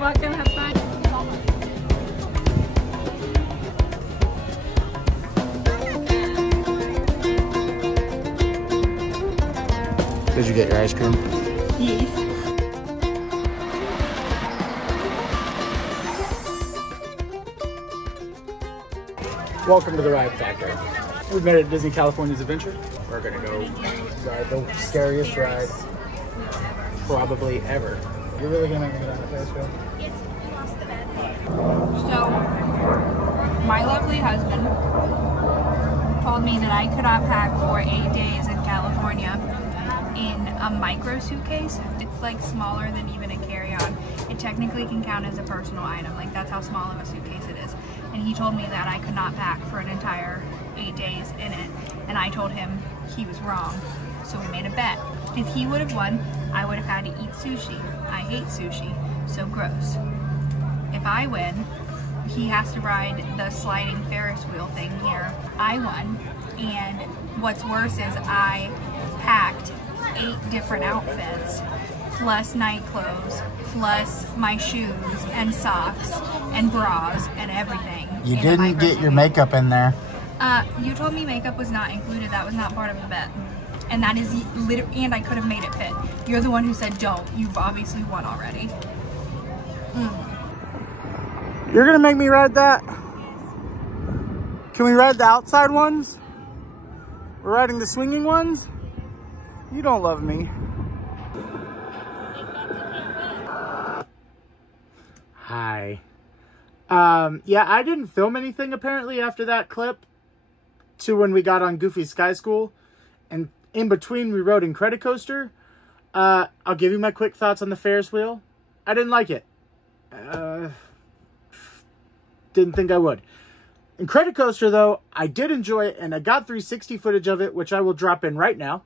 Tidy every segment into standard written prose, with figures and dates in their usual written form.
welcome. Have fun. Did you get your ice cream? Yes. Welcome to the Ride Factor. We've made it to Disney California's Adventure. We're gonna go ride the scariest ride probably ever. You're really gonna make me get on the Ferris wheel? Yes, you lost the bet. So, my lovely husband told me that I could not pack for 8 days in California in a micro suitcase. It's like smaller than even a carry-on. It technically can count as a personal item. Like that's how small of a suitcase it is. And he told me that I could not pack for an entire 8 days in it. And I told him he was wrong. So we made a bet. If he would have won, I would have had to eat sushi. I hate sushi, so gross. If I win, he has to ride the sliding Ferris wheel thing here. I won, and what's worse is I packed 8 different outfits, plus night clothes, plus my shoes and socks and bras and everything. You didn't get your makeup in there. You told me makeup was not included. That was not part of the bet. And that is literally, and I could have made it fit. You're the one who said don't. You've obviously won already. You're gonna make me ride that? Can we ride the outside ones? We're riding the swinging ones? You don't love me. Hi. Yeah, I didn't film anything apparently after that clip to when we got on Goofy's Sky School. And in between we rode Incredicoaster. I'll give you my quick thoughts on the Ferris wheel. I didn't like it. Didn't think I would. Incredicoaster though, I did enjoy it and I got 360 footage of it, which I will drop in right now.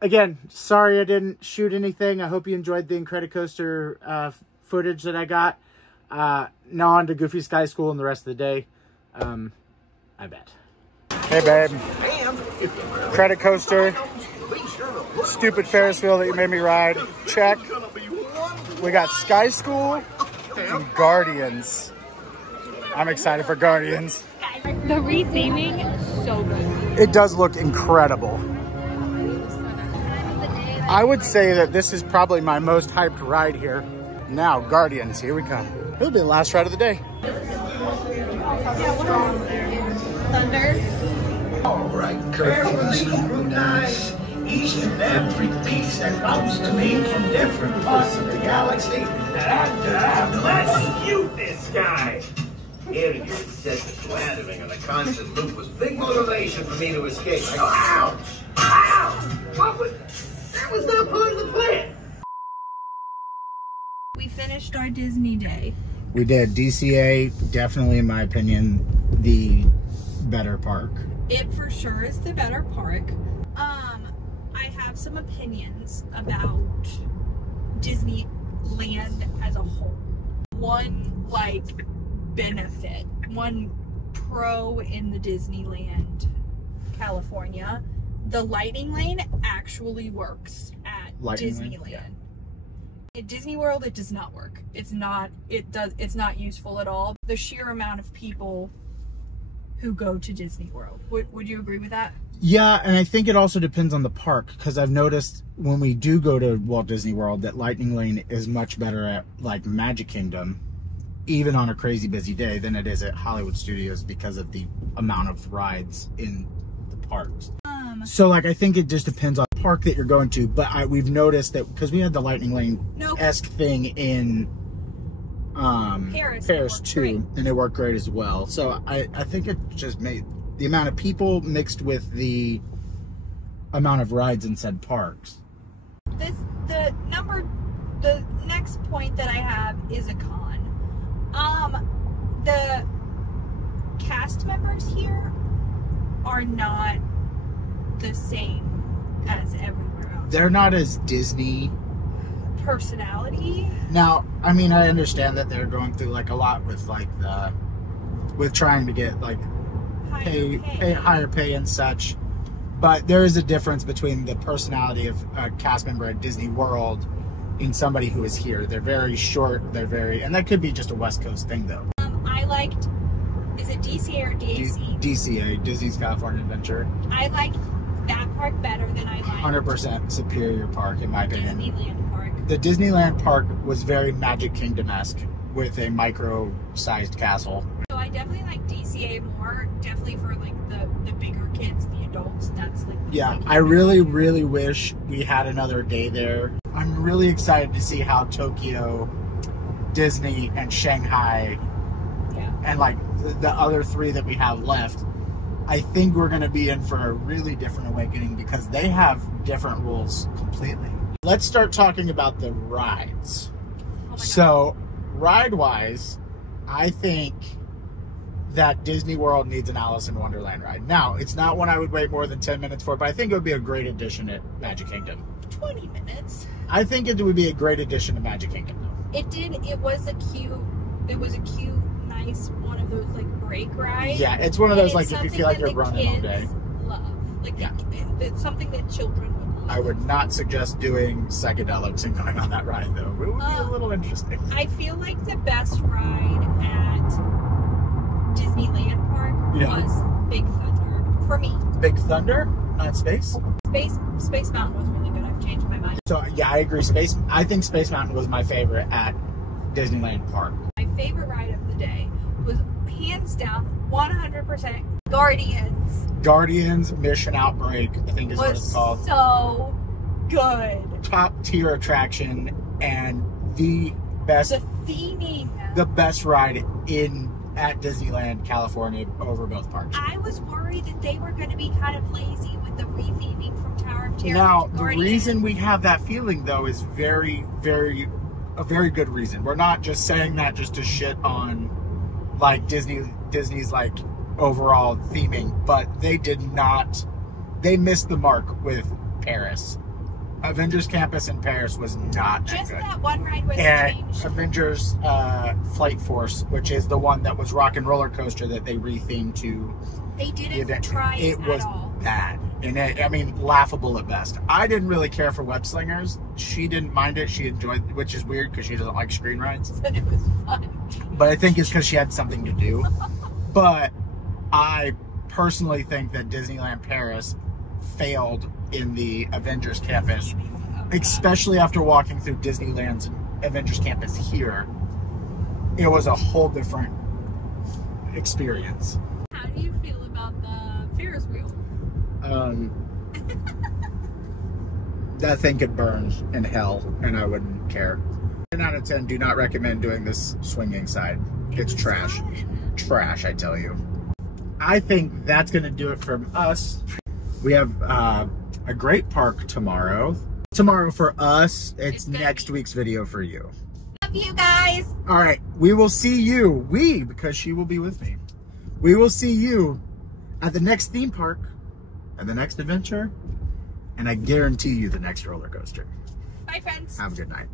Again, sorry I didn't shoot anything. I hope you enjoyed the Incredicoaster footage that I got. Now on to Goofy Sky School and the rest of the day. I bet. Hey, babe. Incredicoaster. Stupid Ferris wheel that you made me ride. Check. We got Sky School and Guardians. I'm excited for Guardians. The retheming is so good. It does look incredible. I would say that this is probably my most hyped ride here. Now, Guardians, here we come. It'll be the last ride of the day. Thunder. All right, curfews, scrutinize each and every piece that comes to me from different parts of the galaxy. Let's shoot this guy! Hearing you incessant slandering on a constant loop was big motivation for me to escape. I go, ouch! Ouch! What was... That was not part of the plan. We finished our Disney day. We did. DCA, definitely in my opinion, the better park. It for sure is the better park. I have some opinions about Disneyland as a whole. One, like, benefit. One pro in the Disneyland California. The lighting lane actually works at Disneyland. Yeah. At Disney World, it does not work. It's not useful at all. The sheer amount of people who go to Disney World. Would you agree with that? Yeah, and I think it also depends on the park, because I've noticed when we do go to Walt Disney World that Lightning Lane is much better at like Magic Kingdom, even on a crazy busy day, than it is at Hollywood Studios because of the amount of rides in the parks. So, like, I think it just depends on the park that you're going to. But we've noticed that because we had the Lightning Lane-esque thing in Paris too, great. and it worked great as well. So I think it just made the amount of people mixed with the amount of rides in said parks. The next point that I have is a con. The cast members here are not the same as everywhere else. They're not as Disney personality. Now, I mean, I understand that they're going through like a lot with like with trying to get like higher pay and such. But there is a difference between the personality of a cast member at Disney World and somebody who is here. They're very short. And that could be just a West Coast thing though. I liked, is it DCA or DAC? DCA, Disney's California Adventure. I liked that park better than I liked 100% superior park in my opinion. Disneyland park. The Disneyland park was very Magic Kingdom-esque with a micro-sized castle. So I definitely like DCA more, definitely for like the bigger kids, the adults. That's like yeah, I really wish we had another day there. I'm really excited to see how Tokyo, Disney, and Shanghai, and like the other three that we have left, I think we're going to be in for a really different awakening because they have different rules completely. Let's start talking about the rides. So, ride-wise, I think that Disney World needs an Alice in Wonderland ride. Now, it's not one I would wait more than 10 minutes for, but I think it would be a great addition at Magic Kingdom. 20 minutes. I think it would be a great addition to Magic Kingdom, though. It was a cute, nice one of those like break rides. Yeah, it's one of those like if you feel like you're running all day. Love. Like it's something that children would love. I would not suggest doing psychedelics and going on that ride though. It would be a little interesting. I feel like the best ride at Disneyland Park was Big Thunder for me. Big Thunder, not Space. Space Mountain was really good. I've changed my mind. So yeah, I agree. I think Space Mountain was my favorite at Disneyland Park. My favorite ride of the day was hands down 100% Guardians Mission Outbreak, I think is what it's called. So good. Top tier attraction and the best. The theming. The best ride at Disneyland, California, over both parks. I was worried that they were going to be kind of lazy with the re-theming from Tower of Terror. Now, the reason we have that feeling though is a very good reason. We're not just saying that just to shit on like Disney's like overall theming, but they missed the mark with Paris. Avengers Campus in Paris was not that just good. That one ride was changed. Avengers Flight Force, which is the one that was Rock and Roller Coaster that they rethemed to. They didn't try it at all. It was bad. And laughable at best. I didn't really care for Web Slingers. She didn't mind it. She enjoyed it, which is weird because she doesn't like screen rides. But it was fun. But I think it's because she had something to do. But I personally think that Disneyland Paris failed in the Avengers Campus, especially after walking through Disneyland's Avengers Campus here. It was a whole different experience. How do you feel about the Ferris wheel? That thing could burn in hell, and I wouldn't care. 10 out of 10, do not recommend doing this swinging side. It's trash. Trash, I tell you. I think that's going to do it from us. We have a great park tomorrow. Tomorrow for us, it's next week's video for you. Love you guys. All right, we will see you. Because she will be with me. We will see you at the next theme park, at the next adventure, and I guarantee you the next roller coaster. Bye, friends. Have a good night.